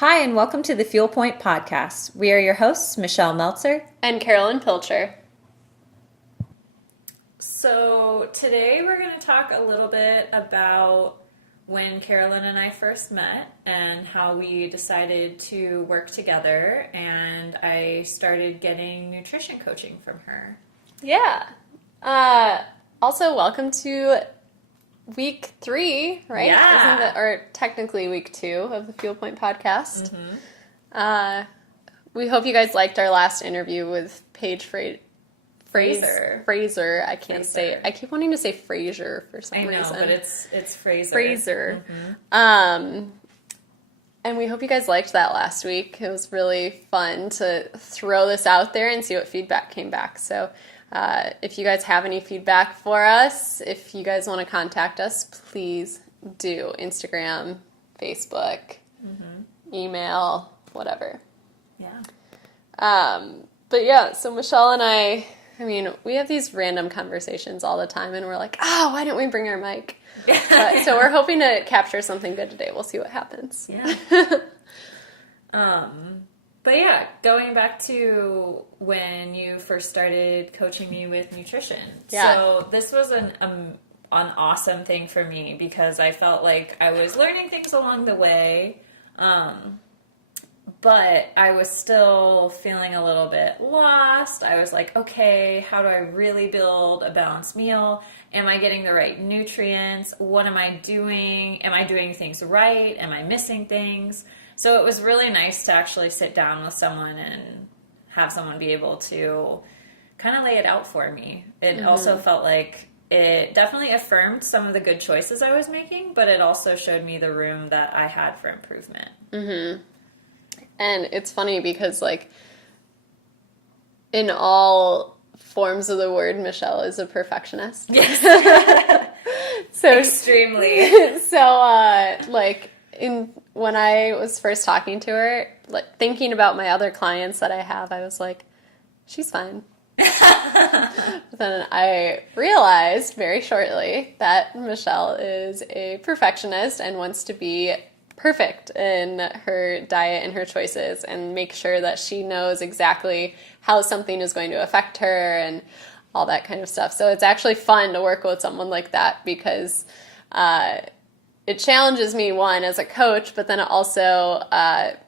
Hi, and welcome to the Pointe podcast. We are your hosts, Michelle Meltzer and Carolyn Pilcher. So today we're going to talk a little bit about when Carolyn and I first met and how we decided to work together, and I started getting nutrition coaching from her. Yeah. Also, welcome to week 3, right? Yeah. Or technically week 2 of the Fuel Point podcast. Mm-hmm. We hope you guys liked our last interview with Paige Fraser. I can't say it. I keep wanting to say Fraser for some reason. I know, but it's Fraser. Fraser. Mm-hmm. And we hope you guys liked that last week. It was really fun to throw this out there and see what feedback came back. So if you guys have any feedback for us, if you guys want to contact us, please do. Instagram, Facebook, email, whatever. Yeah. But yeah, so Michelle and I mean, we have these random conversations all the time, and we're like, why didn't we bring our mic? So we're hoping to capture something good today. We'll see what happens. Yeah. But yeah, going back to when you first started coaching me with nutrition. Yeah. So this was an awesome thing for me because I felt like I was learning things along the way. But I was still feeling a little bit lost. I was like, okay, how do I really build a balanced meal? Am I getting the right nutrients? What am I doing? Am I doing things right? Am I missing things? So it was really nice to actually sit down with someone and have someone be able to kind of lay it out for me. It also felt like it definitely affirmed some of the good choices I was making, but it also showed me the room that I had for improvement. Mm-hmm. And it's funny because, like, in all forms of the word, Michelle is a perfectionist. Yes. So extremely. So, when I was first talking to her, like, thinking about my other clients that I have, I was like, she's fine. But then I realized very shortly that Michelle is a perfectionist and wants to be perfect in her diet and her choices and make sure that she knows exactly how something is going to affect her and all that kind of stuff. So it's actually fun to work with someone like that because it challenges me, one, as a coach, but then it also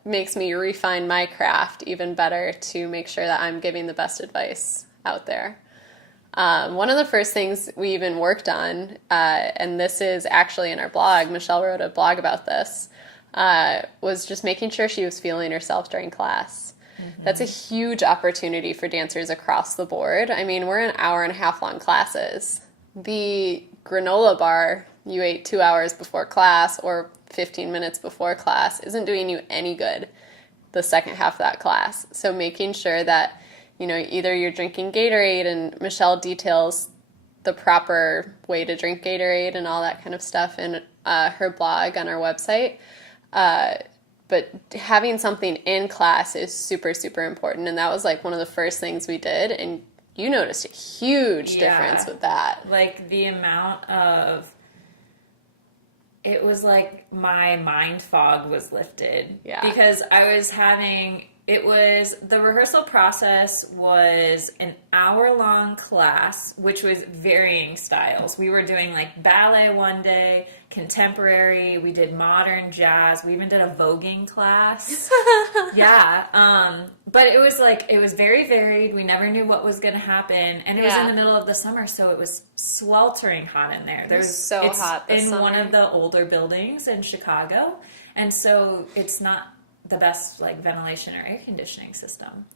makes me refine my craft even better to make sure that I'm giving the best advice out there. One of the first things we even worked on, and this is actually in our blog, Michelle wrote a blog about this, was just making sure she was feeling herself during class. Mm-hmm. That's a huge opportunity for dancers across the board. I mean, we're in hour-and-a-half long classes. The granola bar you ate 2 hours before class or 15 minutes before class isn't doing you any good the second half of that class. So making sure that, either you're drinking Gatorade, and Michelle details the proper way to drink Gatorade and all that kind of stuff in her blog on our website. But having something in class is super, super important. And that was like one of the first things we did. And you noticed a huge difference with that. Like the amount of, it was like my mind fog was lifted. Yeah. Because I was the rehearsal process was an hour-long class, which was varying styles. We were doing like ballet one day, contemporary, we did modern jazz, we even did a voguing class. Yeah. But it was very varied. We never knew what was going to happen. And it was in the middle of the summer, so it was sweltering hot in there. It was so hot this summer. One of the older buildings in Chicago. And so it's not the best ventilation or air conditioning system.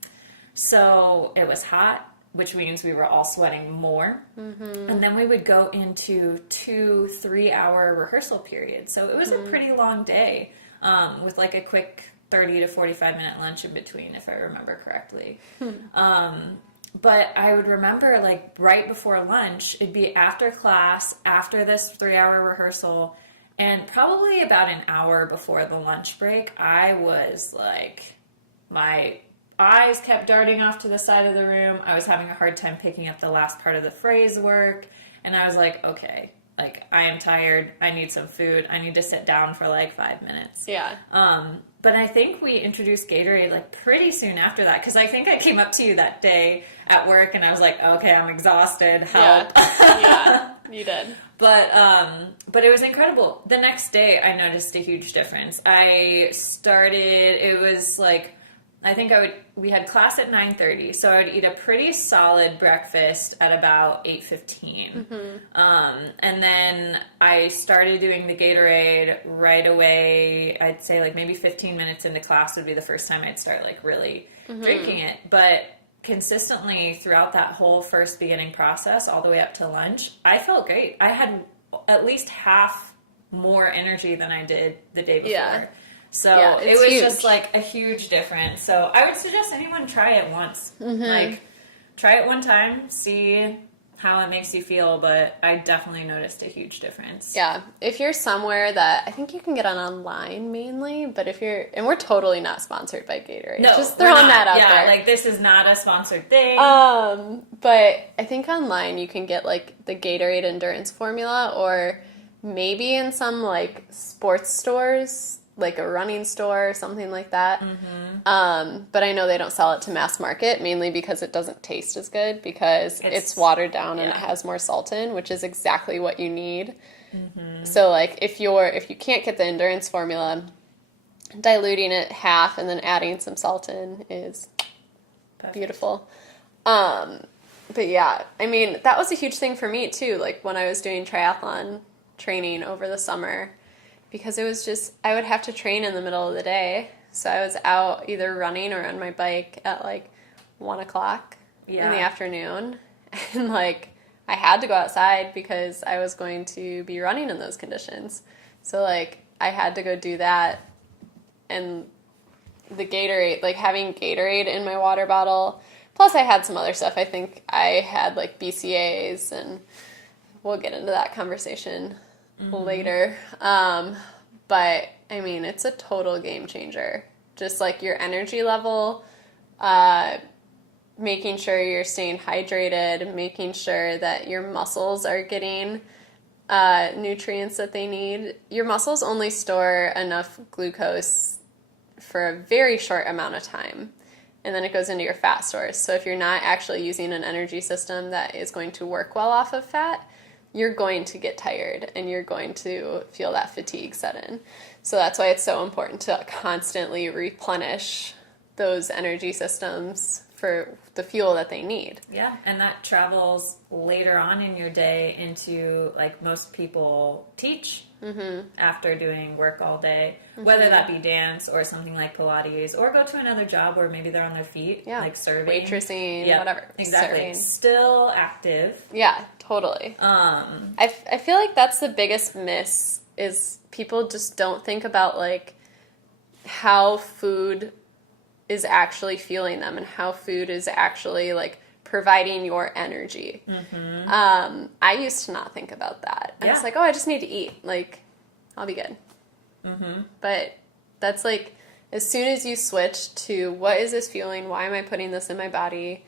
So it was hot, which means we were all sweating more. Mm-hmm. And then we would go into 2-3 hour rehearsal periods. So it was a pretty long day with a quick 30 to 45 minute lunch in between, if I remember correctly. But I would remember right before lunch, it'd be after class, after this 3-hour rehearsal, and probably about an hour before the lunch break, I was my eyes kept darting off to the side of the room. I was having a hard time picking up the last part of the phrase work. And I was like, okay, like, I am tired, I need some food, I need to sit down for like 5 minutes. Yeah. But I think we introduced Gatorade like pretty soon after that, because I think I came up to you that day at work and I was like, okay, I'm exhausted, help. Yeah, you did. But it was incredible. The next day, I noticed a huge difference. It was like, I think we had class at 9:30, so I would eat a pretty solid breakfast at about 8:15. And then I started doing the Gatorade right away. I'd say like maybe 15 minutes into class would be the first time I'd start like really drinking it. But consistently throughout that whole first beginning process, all the way up to lunch, I felt great. I had at least half more energy than I did the day before. Yeah. So it was huge. just like a huge difference. So I would suggest anyone try it once. Like, try it one time, see how it makes you feel, but I definitely noticed a huge difference. Yeah. If you're somewhere that, I think you can get on online mainly, but if you're, and we're totally not sponsored by Gatorade. No, just throwing that out there. Yeah, like, this is not a sponsored thing. But I think online you can get like the Gatorade Endurance Formula, or maybe in some like sports stores, like a running store or something like that. But I know they don't sell it to mass market, mainly because it doesn't taste as good, because it's watered down and it has more salt in, which is exactly what you need. So like if you can't get the endurance formula, diluting it half and then adding some salt in is beautiful. But yeah, I mean, that was a huge thing for me too, like when I was doing triathlon training over the summer. Because it was just, I would have to train in the middle of the day. So I was out either running or on my bike at like 1 o'clock in the afternoon. And like, I had to go outside because I was going to be running in those conditions. So like, I had to go do that. And the Gatorade, like having Gatorade in my water bottle. Plus I had some other stuff. I think I had like BCAAs, and we'll get into that conversation later. But I mean, it's a total game changer. Just like your energy level, making sure you're staying hydrated, making sure that your muscles are getting nutrients that they need. Your muscles only store enough glucose for a very short amount of time, and then it goes into your fat stores. So if you're not actually using an energy system that is going to work well off of fat, you're going to get tired and you're going to feel that fatigue set in. So that's why it's so important to constantly replenish those energy systems for the fuel that they need. Yeah, and that travels later on in your day into, like, most people teach after doing work all day, whether that be dance or something like Pilates, or go to another job where maybe they're on their feet, like serving. Waitressing, whatever. Exactly. Serving. Still active. Yeah, totally. I feel like that's the biggest miss, is people just don't think about, like, how food is actually fueling them and how food is actually, like, providing your energy. I used to not think about that. I was like, oh, I just need to eat. Like, I'll be good. But that's like, as soon as you switch to what is this fueling? Why am I putting this in my body?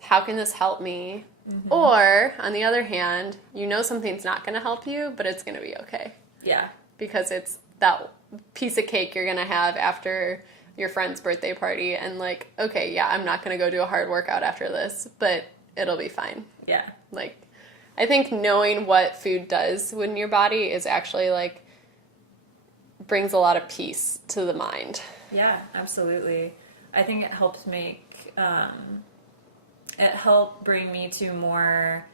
How can this help me? Or, on the other hand, you know something's not going to help you, but it's going to be okay. Yeah. Because it's that piece of cake you're going to have after your friend's birthday party, and like, okay, yeah, I'm not going to go do a hard workout after this, but it'll be fine. Yeah. Like, I think knowing what food does in your body is actually, like, brings a lot of peace to the mind. Yeah, absolutely. I think it helped it helped bring me to more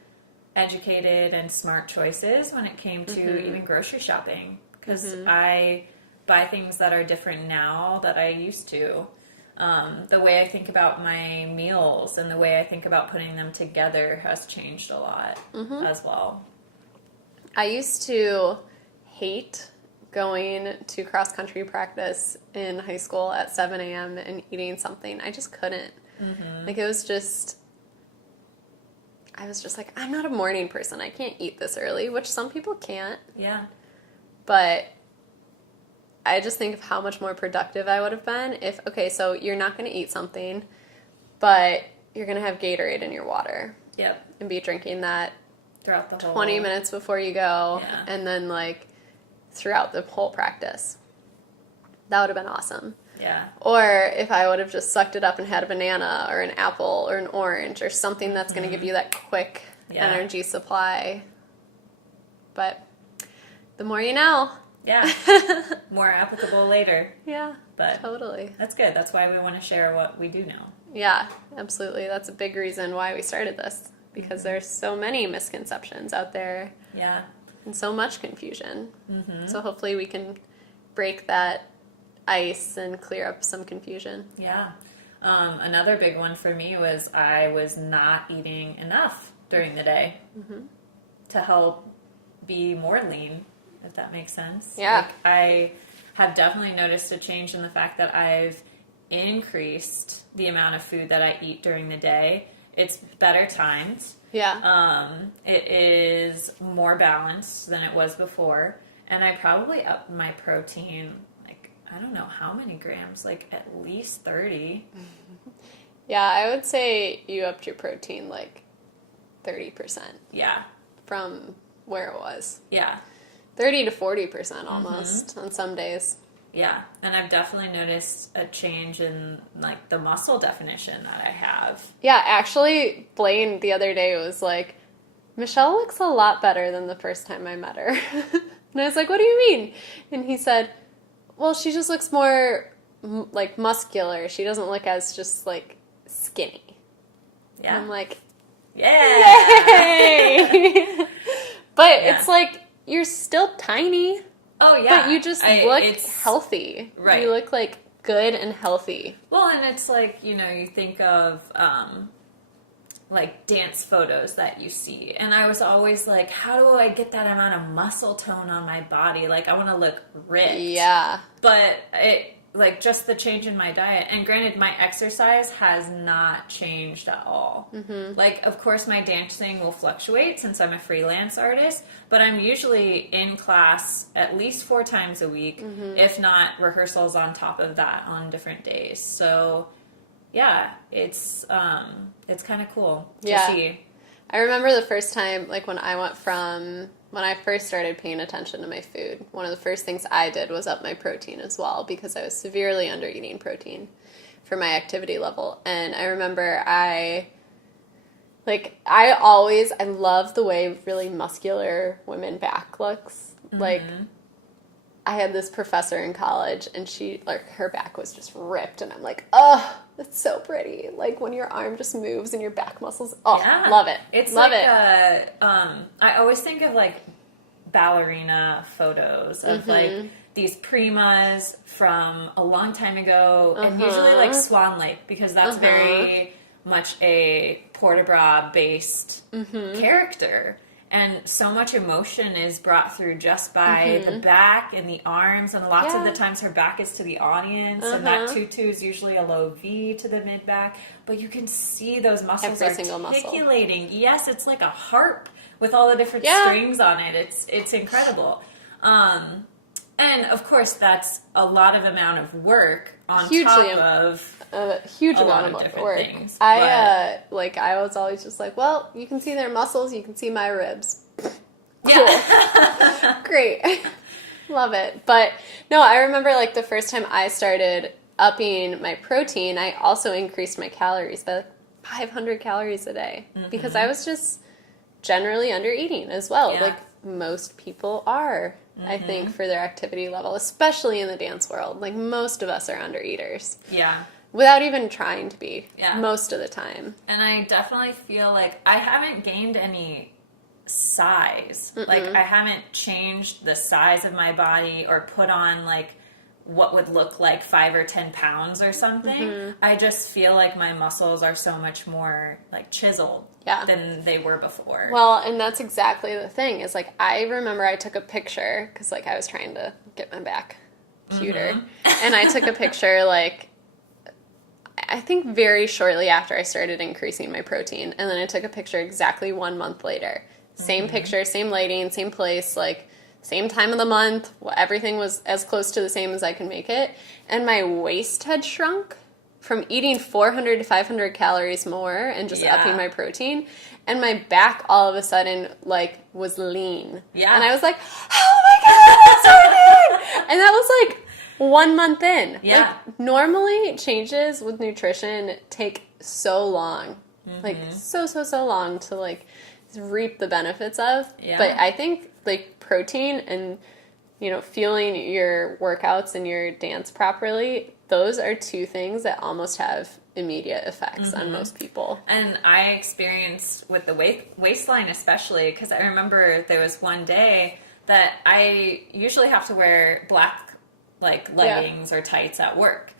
educated and smart choices when it came to even grocery shopping, because I buy things that are different now that I used to. The way I think about my meals and the way I think about putting them together has changed a lot as well. I used to hate going to cross-country practice in high school at 7 a.m. and eating something. I just couldn't. Like, it was just... I was just like, I'm not a morning person. I can't eat this early, which some people can't. Yeah. But I just think of how much more productive I would have been if, okay, so you're not going to eat something, but you're going to have Gatorade in your water. Yep. And be drinking that throughout the whole 20 minutes before you go, Yeah. and then like throughout the whole practice. That would have been awesome. Yeah. Or if I would have just sucked it up and had a banana or an apple or an orange or something that's going to give you that quick energy supply. But the more you know. Yeah. More applicable later. Yeah. But totally. That's good. That's why we want to share what we do know. Yeah, absolutely. That's a big reason why we started this, because there's so many misconceptions out there. Yeah. And so much confusion. So hopefully we can break that ice and clear up some confusion. Yeah. Another big one for me was I was not eating enough during the day to help be more lean, if that makes sense. Yeah. Like, I have definitely noticed a change in the fact that I've increased the amount of food that I eat during the day. It's better timed. Yeah. It is more balanced than it was before. And I probably upped my protein, like, I don't know how many grams, like at least 30. Yeah, I would say you upped your protein like 30%. Yeah. From where it was. Yeah. 30 to 40% almost on some days. Yeah. And I've definitely noticed a change in like the muscle definition that I have. Yeah, actually, Blaine the other day was like, Michelle looks a lot better than the first time I met her. And I was like, what do you mean? And he said, well, she just looks more like muscular. She doesn't look as just like skinny. Yeah. And I'm like, yeah. yay! But it's like, you're still tiny. Oh, yeah. But you just look healthy. Right. You look like good and healthy. Well, and it's like, you know, you think of like dance photos that you see. And I was always like, how do I get that amount of muscle tone on my body? Like, I want to look ripped. Yeah. But it, like, just the change in my diet. And granted, my exercise has not changed at all. Like, of course, my dancing will fluctuate since I'm a freelance artist. But I'm usually in class at least 4 times a week, if not rehearsals on top of that on different days. So, yeah, it's kind of cool to see. I remember the first time, like when I first started paying attention to my food, one of the first things I did was up my protein as well, because I was severely under eating protein for my activity level. And I remember I love the way really muscular women back looks. Like, I had this professor in college, and she, like, her back was just ripped, and I'm like, oh, that's so pretty. Like, when your arm just moves and your back muscles, love it. It's love like it. I always think of, like, ballerina photos of, like, these primas from a long time ago, and usually, like, Swan Lake, because that's very much a Port de Bras-based character. And so much emotion is brought through just by the back and the arms. And lots of the times her back is to the audience. And that tutu is usually a low V to the mid-back. But you can see those muscles articulating. Yes, it's like a harp with all the different strings on it. It's incredible. And, of course, that's a lot of amount of work on top of a huge amount of different work. things. I was always just like, well, you can see their muscles, you can see my ribs. Cool. Yeah. Great. Love it. But no, I remember like the first time I started upping my protein, I also increased my calories by 500 calories a day because I was just generally under eating as well. Yeah. Like most people are. I think, for their activity level, especially in the dance world. Like, most of us are under eaters. Yeah. Without even trying to be. Yeah. Most of the time. And I definitely feel like I haven't gained any size. Like, I haven't changed the size of my body or put on, like, what would look like 5 or 10 pounds or something. I just feel like my muscles are so much more, like, chiseled than they were before. Well, and that's exactly the thing. Is, like, I remember I took a picture, because, like, I was trying to get my back cuter. And I took a picture, like, I think very shortly after I started increasing my protein. And then I took a picture exactly 1 month later. Same picture, same lighting, same place, like, same time of the month. Everything was as close to the same as I could make it. And my waist had shrunk from eating 400 to 500 calories more and just upping my protein. and my back all of a sudden like was lean. Yeah. And I was like, oh my God, what's happening? And that was like 1 month in. Yeah. Like normally changes with nutrition take so long. Like so long to like reap the benefits of. Yeah. But I think like protein and, you know, feeling your workouts and your dance properly, those are two things that almost have immediate effects on most people. And I experienced with the waistline especially, because I remember there was one day that I usually have to wear black like leggings or tights at work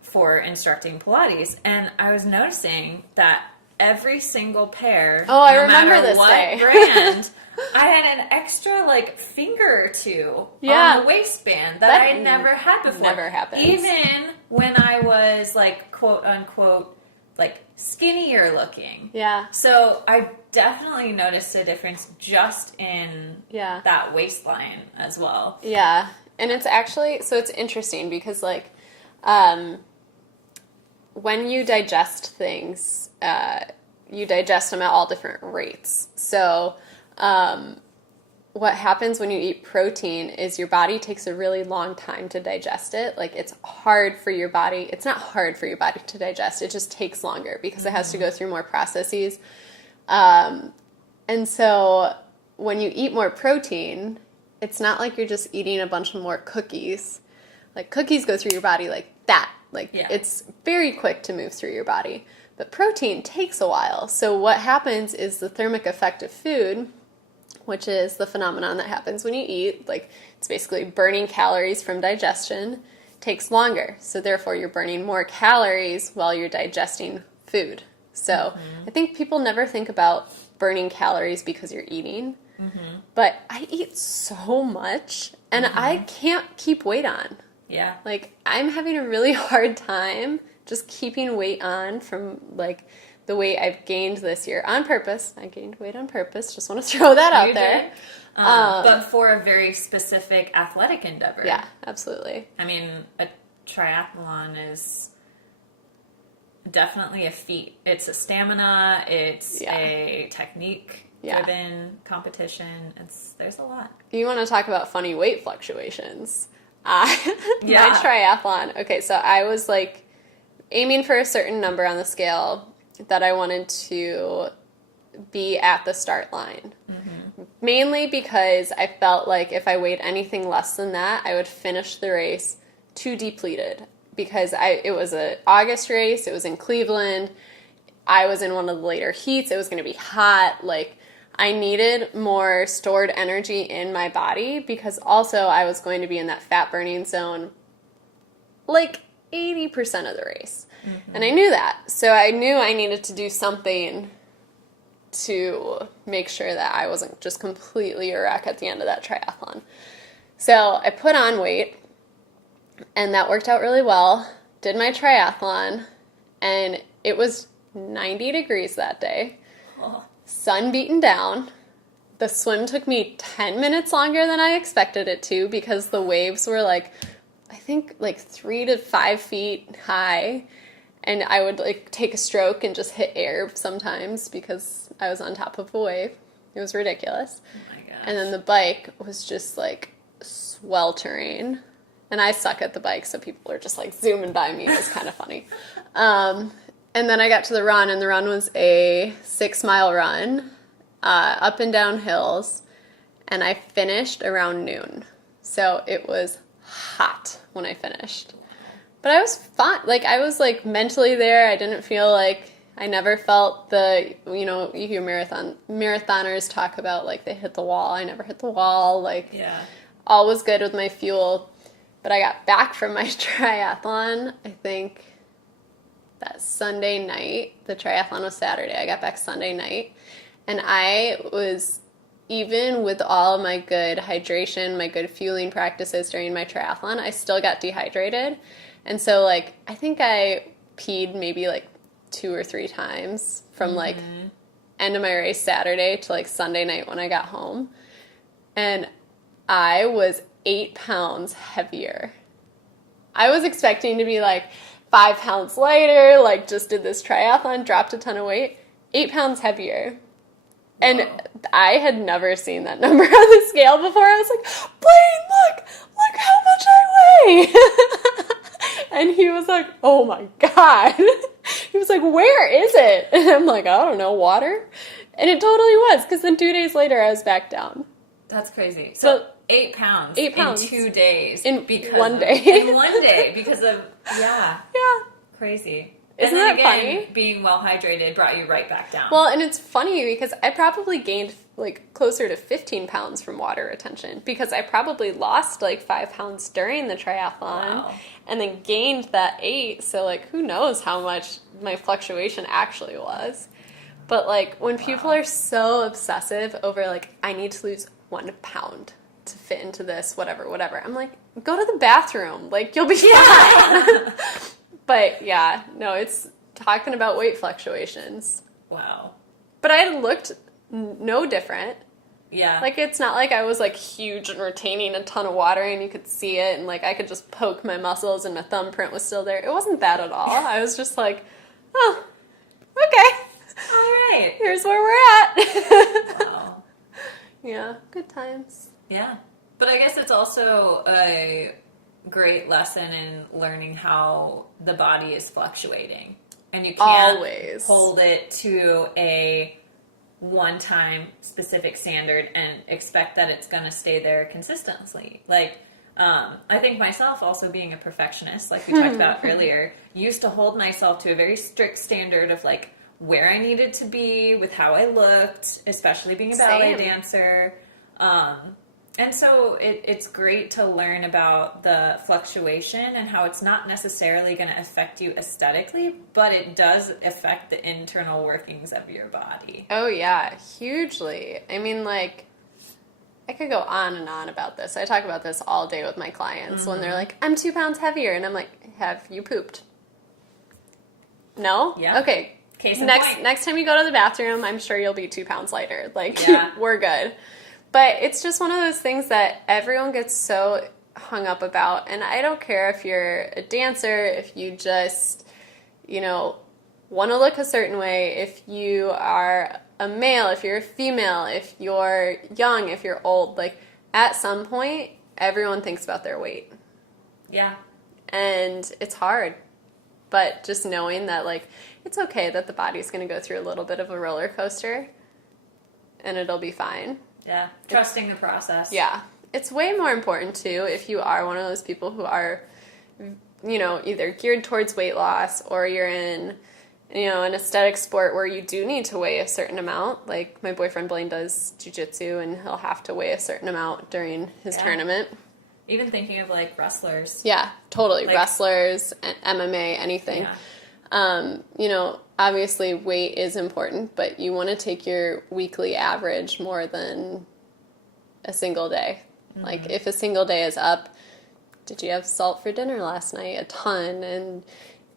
for instructing Pilates, and I was noticing that every single pair, Oh, I no remember matter this what day. brand, I had an extra like finger or two on the waistband that I never had before. Never happens. Even when I was like quote unquote like skinnier looking. Yeah. So I definitely noticed a difference just in that waistline as well. Yeah. And it's actually, so it's interesting because like when you digest things, you digest them at all different rates. So what happens when you eat protein is your body takes a really long time to digest it. Like it's hard for your body. It's not hard for your body to digest. It just takes longer because it has to go through more processes. And so when you eat more protein, it's not like you're just eating a bunch of more cookies. Like cookies go through your body like that. Like it's very quick to move through your body. But protein takes a while. So what happens is the thermic effect of food, which is the phenomenon that happens when you eat, like it's basically burning calories from digestion, takes longer. So therefore you're burning more calories while you're digesting food. So I think people never think about burning calories because you're eating. But I eat so much and I can't keep weight on. Yeah. Like I'm having a really hard time just keeping weight on from like the weight I've gained this year on purpose. I gained weight on purpose. Just want to throw that out there. But for a very specific athletic endeavor. Yeah, absolutely. I mean, a triathlon is definitely a feat. It's a stamina. It's a technique-driven competition. There's a lot. You want to talk about funny weight fluctuations? My triathlon. Okay, so I was like aiming for a certain number on the scale that I wanted to be at the start line. Mainly because I felt like if I weighed anything less than that, I would finish the race too depleted. Because it was an August race, it was in Cleveland, I was in one of the later heats, it was going to be hot, like I needed more stored energy in my body because also I was going to be in that fat burning zone like 80% of the race. And I knew that. So I knew I needed to do something to make sure that I wasn't just completely a wreck at the end of that triathlon. So I put on weight, and that worked out really well. Did my triathlon, and it was 90 degrees that day. Sun beaten down. The swim took me 10 minutes longer than I expected it to because the waves were like, I think like 3 to 5 feet high. And I would like take a stroke and just hit air sometimes because I was on top of a wave. It was ridiculous. Oh my gosh. And then the bike was just like sweltering. And I suck at the bike, so people were just like zooming by me. It was kind of funny. And then I got to the run, and the run was a 6-mile run up and down hills. And I finished around noon. So it was hot when I finished. But I was fine. Like, I was, like, mentally there. I didn't feel like... I never felt the... You know, you hear marathoners talk about, like, they hit the wall. I never hit the wall. Like, all was good with my fuel. But I got back from my triathlon, I think, that Sunday night. The triathlon was Saturday. I got back Sunday night. And I was... Even with all my good hydration, my good fueling practices during my triathlon, I still got dehydrated. And so, like, I think I peed maybe, like, 2 or 3 times from, like, end of my race Saturday to, like, Sunday night when I got home. And I was 8 pounds heavier. I was expecting to be, like, 5 pounds lighter, like, just did this triathlon, dropped a ton of weight. 8 pounds heavier. And I had never seen that number on the scale before. I was like, Blaine, look how much I weigh. And he was like, oh my God. He was like, where is it? And I'm like, I don't know, water? And it totally was, because then 2 days later I was back down. That's crazy. So 8 pounds. 8 pounds. In 2 days. In one day. In one day because of, yeah. Yeah. Crazy. Isn't and then that again, funny? Being well hydrated brought you right back down. Well, and it's funny because I probably gained like closer to 15 pounds from water retention, because I probably lost like 5 pounds during the triathlon. Wow. And then gained that 8. So like, who knows how much my fluctuation actually was. But like, when people are so obsessive over like, I need to lose 1 pound to fit into this, whatever, I'm like, go to the bathroom. Like, you'll be fine. But yeah, no, it's talking about weight fluctuations. Wow. But I looked no different. Yeah. Like, it's not like I was like huge and retaining a ton of water and you could see it and like I could just poke my muscles and my thumbprint was still there. It wasn't that at all. I was just like, oh, okay. All right. Here's where we're at. Wow. Yeah, good times. Yeah. But I guess it's also a great lesson in learning how the body is fluctuating. And you can't always hold it to a one-time specific standard and expect that it's going to stay there consistently. Like, I think myself, also being a perfectionist, like we talked about earlier, used to hold myself to a very strict standard of like where I needed to be with how I looked, especially being a ballet dancer. And so it's great to learn about the fluctuation and how it's not necessarily going to affect you aesthetically, but it does affect the internal workings of your body. Oh, yeah, hugely. I mean, like, I could go on and on about this. I talk about this all day with my clients when they're like, I'm 2 pounds heavier. And I'm like, have you pooped? No? Yeah. Okay. Case in point. Next time you go to the bathroom, I'm sure you'll be 2 pounds lighter. Like, we're good. But it's just one of those things that everyone gets so hung up about. And I don't care if you're a dancer, if you just, you know, want to look a certain way, if you are a male, if you're a female, if you're young, if you're old. Like, at some point, everyone thinks about their weight. Yeah. And it's hard. But just knowing that, like, it's okay that the body's going to go through a little bit of a roller coaster and it'll be fine. Yeah, trusting the process. Yeah. It's way more important, too, if you are one of those people who are, you know, either geared towards weight loss or you're in, you know, an aesthetic sport where you do need to weigh a certain amount. Like, my boyfriend Blaine does jiu-jitsu, and he'll have to weigh a certain amount during his tournament. Even thinking of, like, wrestlers. Yeah, totally. Like, wrestlers, MMA, anything. Yeah. You know, obviously weight is important, but you want to take your weekly average more than a single day. Mm-hmm. Like, if a single day is up, did you have salt for dinner last night? A ton. And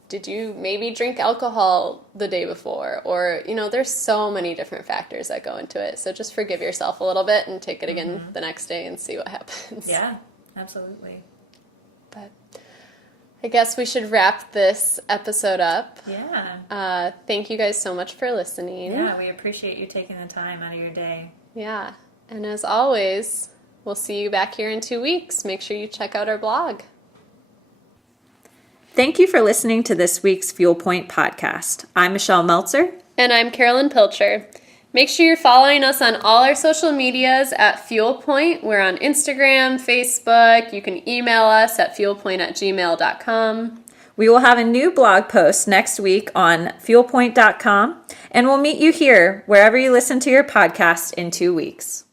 did you maybe drink alcohol the day before? Or, you know, there's so many different factors that go into it. So just forgive yourself a little bit and take it again the next day and see what happens. Yeah, absolutely. But I guess we should wrap this episode up. Yeah. Thank you guys so much for listening. Yeah, we appreciate you taking the time out of your day. Yeah. And as always, we'll see you back here in 2 weeks. Make sure you check out our blog. Thank you for listening to this week's Fuel Point podcast. I'm Michelle Meltzer. And I'm Carolyn Pilcher. Make sure you're following us on all our social medias at Fuel Point. We're on Instagram, Facebook. You can email us at fuelpoint@gmail.com. We will have a new blog post next week on fuelpoint.com, and we'll meet you here wherever you listen to your podcast in 2 weeks.